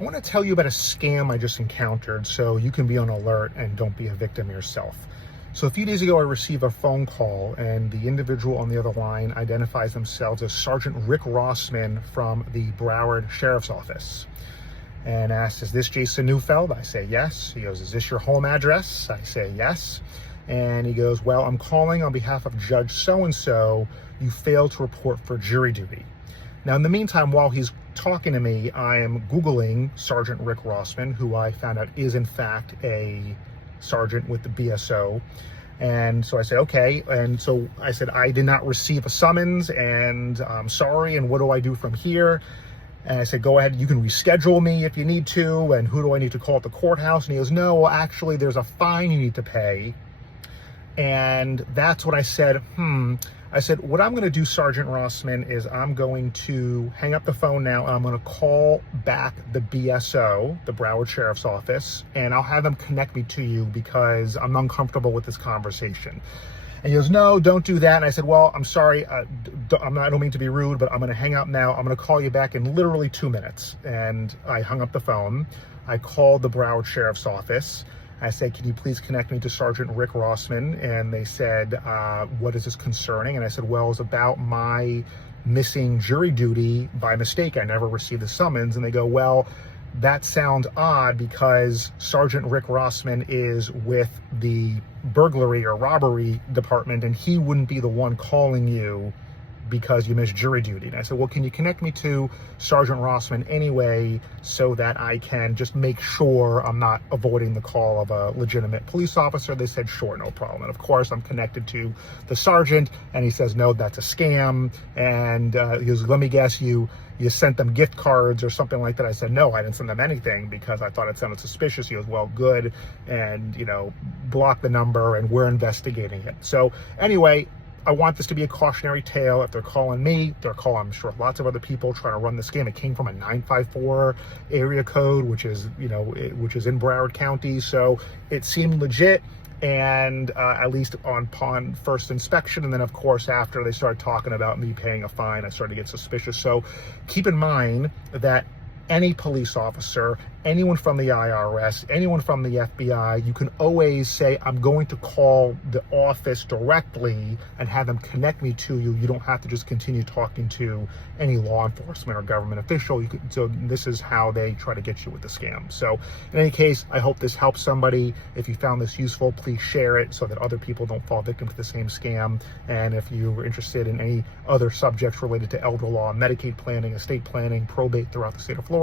I want to tell you about a scam I just encountered so you can be on alert and don't be a victim yourself. So a few days ago, I received a phone call and the individual on the other line identifies themselves as Sergeant Rick Rossman from the Broward Sheriff's Office and asks, "Is this Jason Neufeld?" I say, "Yes." He goes, "Is this your home address?" I say, "Yes." And he goes, "Well, I'm calling on behalf of Judge so-and-so. You failed to report for jury duty." Now, in the meantime, while he's talking to me, I am Googling Sergeant Rick Rossman, who I found out is in fact a sergeant with the BSO. And so I said, okay. And so I said, I did not receive a summons and I'm sorry. And what do I do from here? And I said, go ahead, you can reschedule me if you need to. And who do I need to call at the courthouse? And he goes, no, well, actually, there's a fine you need to pay. And that's what I said, I said, what I'm going to do, Sergeant Rossman, is I'm going to hang up the phone now and I'm going to call back the BSO, the Broward Sheriff's Office, and I'll have them connect me to you because I'm uncomfortable with this conversation. And he goes, no, don't do that. And I said, well, I'm sorry. I don't mean to be rude, but I'm going to hang up now. I'm going to call you back in literally 2 minutes. And I hung up the phone. I called the Broward Sheriff's Office. I said, can you please connect me to Sergeant Rick Rossman? And they said, what is this concerning? And I said, well, it's about my missing jury duty by mistake. I never received the summons. And they go, well, that sounds odd because Sergeant Rick Rossman is with the burglary or robbery department and he wouldn't be the one calling you because you missed jury duty. And I said, well, can you connect me to Sergeant Rossman anyway so that I can just make sure I'm not avoiding the call of a legitimate police officer? They said, sure, no problem. And of course, I'm connected to the sergeant and he says, no, that's a scam. And he goes, let me guess, you sent them gift cards or something like that. I said, no, I didn't send them anything because I thought it sounded suspicious. He goes, well, good. And, block the number and we're investigating it. So anyway, I want this to be a cautionary tale. If they're calling me, they're calling, I'm sure, lots of other people trying to run this scam. It came from a 954 area code, which is in Broward County. So it seemed legit. And at least upon first inspection. And then, of course, after they started talking about me paying a fine, I started to get suspicious. So keep in mind that any police officer, anyone from the IRS, anyone from the FBI, you can always say, I'm going to call the office directly and have them connect me to you. You don't have to just continue talking to any law enforcement or government official. So this is how they try to get you with the scam. So in any case, I hope this helps somebody. If you found this useful, please share it so that other people don't fall victim to the same scam. And if you were interested in any other subjects related to elder law, Medicaid planning, estate planning, probate throughout the state of Florida,